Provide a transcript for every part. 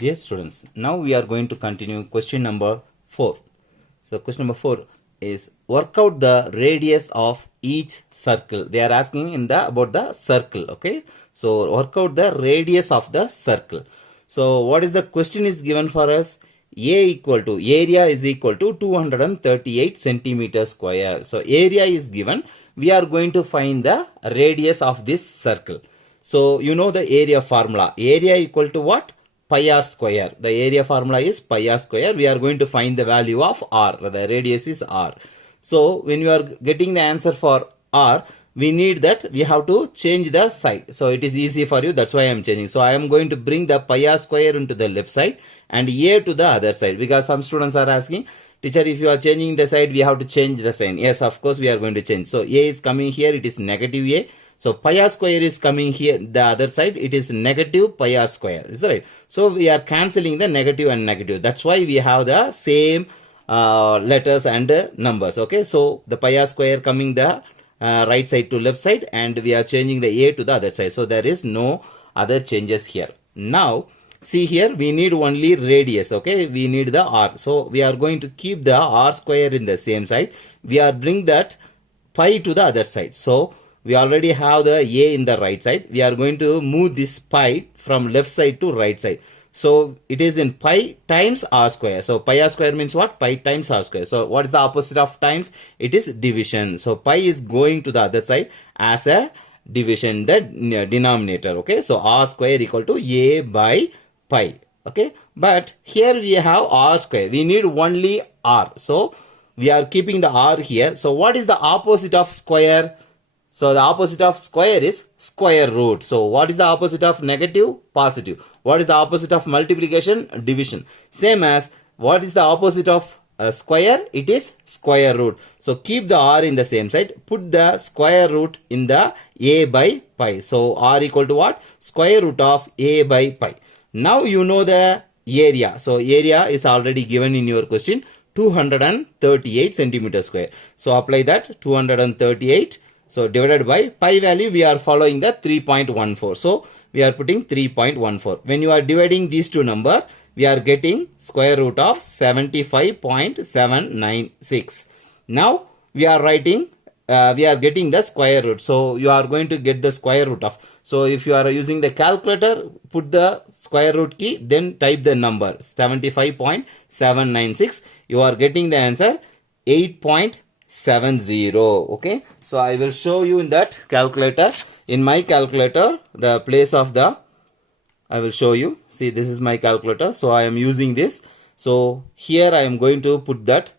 Dear students, now we are going to continue question number 4. So question number 4 is work out the radius of each circle. They are asking about the circle. Okay, so work out the radius of the circle. So what is the question is given for us? Area is equal to 238 centimeters square. So area is given. We are going to find the radius of this circle. So you know the area formula. Area equal to what? Pi r square. The area formula is pi r square. We are going to find the value of r. The radius is r. So when you are getting the answer for r, we need that we have to change the side. So it is easy for you. That's why I am changing. So I am going to bring the pi r square into the left side and a to the other side, because some students are asking, teacher, if you are changing the side, we have to change the sign. Yes, of course we are going to change. So a is coming here. It is negative a. So pi r square is coming here, the other side, it is negative pi r square. Is that right? So we are cancelling the negative and negative. That's why we have the same letters and numbers. Okay, so the pi r square coming the right side to left side, and we are changing the a to the other side. So there is no other changes here. Now see here, we need only radius. Okay, we need the r. So we are going to keep the r square in the same side. We are bring that pi to the other side. So we already have the a in the right side. We are going to move this pi from left side to right side. So it is in pi times r square. So pi r square means what? Pi times r square. So what is the opposite of times? It is division. So pi is going to the other side as a division, the denominator. Okay, so r square equal to a by pi. Okay, but here we have r square. We need only r. So we are keeping the r here. So what is the opposite of square? So the opposite of square is square root. So what is the opposite of negative? Positive. What is the opposite of multiplication? Division. Same as what is the opposite of square? It is square root. So keep the r in the same side. Put the square root in the a by pi. So r equal to what? Square root of a by pi. Now you know the area. So area is already given in your question. 238 centimeters square. So apply that 238. So divided by pi value, we are following the 3.14. So we are putting 3.14. When you are dividing these two numbers, we are getting square root of 75.796. Now we are writing, we are getting the square root. So you are going to get the square root of. So if you are using the calculator, put the square root key, then type the number 75.796. You are getting the answer 8.70. Okay, so I will show you in that calculator. In my calculator, the place of the, I will show you. See, this is my calculator. So I am using this. So here I am going to put that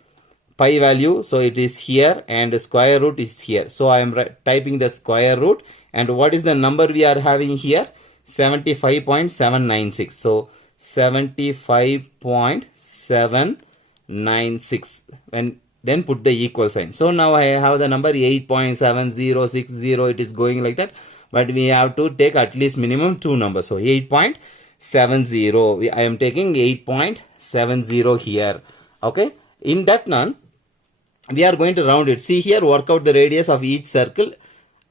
pi value. So it is here and the square root is here. So I am typing the square root, and what is the number we are having here? 75.796. So 75.796. Then put the equal sign. So now I have the number 8.7060. It is going like that. But we have to take at least minimum two numbers. So 8.70. I am taking 8.70 here. Okay. In that none, we are going to round it. See here, work out the radius of each circle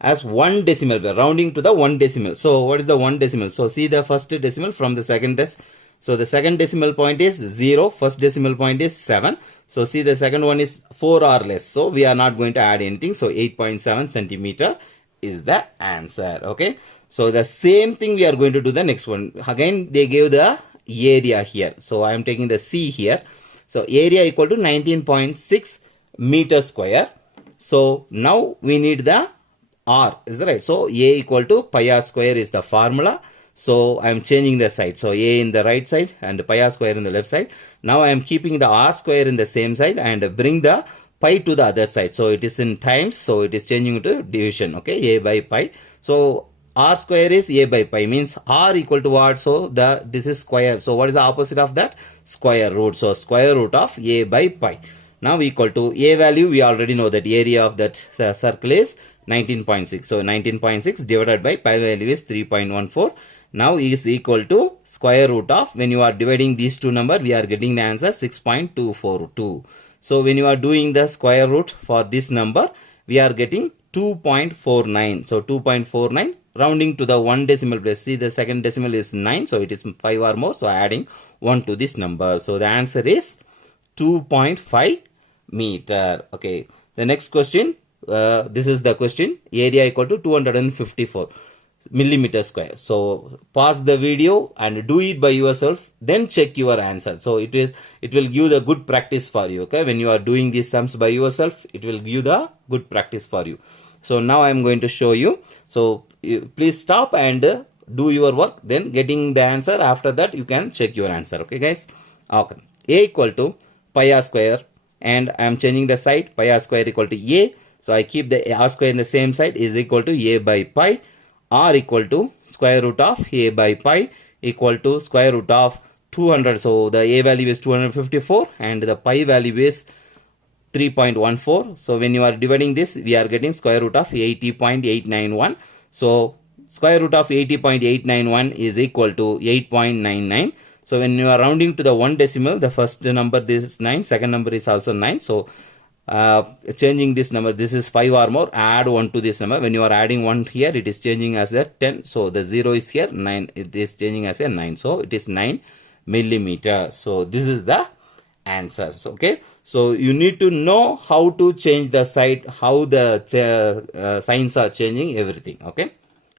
as 1 decimal. Rounding to the 1 decimal. So what is the 1 decimal? So see the first decimal from the second decimal. So the second decimal point is 0. First decimal point is 7. So see the second one is 4 or less. So we are not going to add anything. So 8.7 centimeter is the answer. Okay. So the same thing we are going to do the next one. Again, they gave the area here. So I am taking the C here. So area equal to 19.6 meters square. So now we need the R. Is that right? So A equal to pi r square is the formula. So I am changing the side. So a in the right side and pi r square in the left side. Now I am keeping the r square in the same side and bring the pi to the other side. So it is in times. So it is changing to division. Okay, a by pi. So r square is a by pi, means r equal to what? So this is square. So what is the opposite of that? Square root. So square root of a by pi. Now equal to a value. We already know that area of that circle is 19.6. So 19.6 divided by pi value is 3.14. Now is equal to square root of, when you are dividing these two numbers, we are getting the answer 6.242. So when you are doing the square root for this number, we are getting 2.49. So 2.49 rounding to the 1 decimal place. See, the second decimal is 9, so it is 5 or more, so adding 1 to this number. So the answer is 2.5 meter. Okay, the next question, this is the question, area equal to 254 millimeter square. So pause the video and do it by yourself, then check your answer. So it will give the good practice for you. Okay, when you are doing these sums by yourself, it will give the good practice for you. So now I am going to show you. So please stop and do your work, then getting the answer. After that you can check your answer. Okay guys. Okay, a equal to pi r square, and I am changing the side. Pi r square equal to a, so I keep the r square in the same side, is equal to a by pi. R equal to square root of a by pi equal to square root of 200. So the a value is 254 and the pi value is 3.14. So when you are dividing this, we are getting square root of 80.891. So square root of 80.891 is equal to 8.99. So when you are rounding to the 1 decimal, the first number, this is 9, second number is also 9. So changing this number, this is 5 or more, add 1 to this number. When you are adding 1 here, it is changing as a 10. So the 0 is here, 9, it is changing as a 9. So it is 9 millimeter. So this is the answer. Okay, so you need to know how to change the side, how the signs are changing, everything. Okay.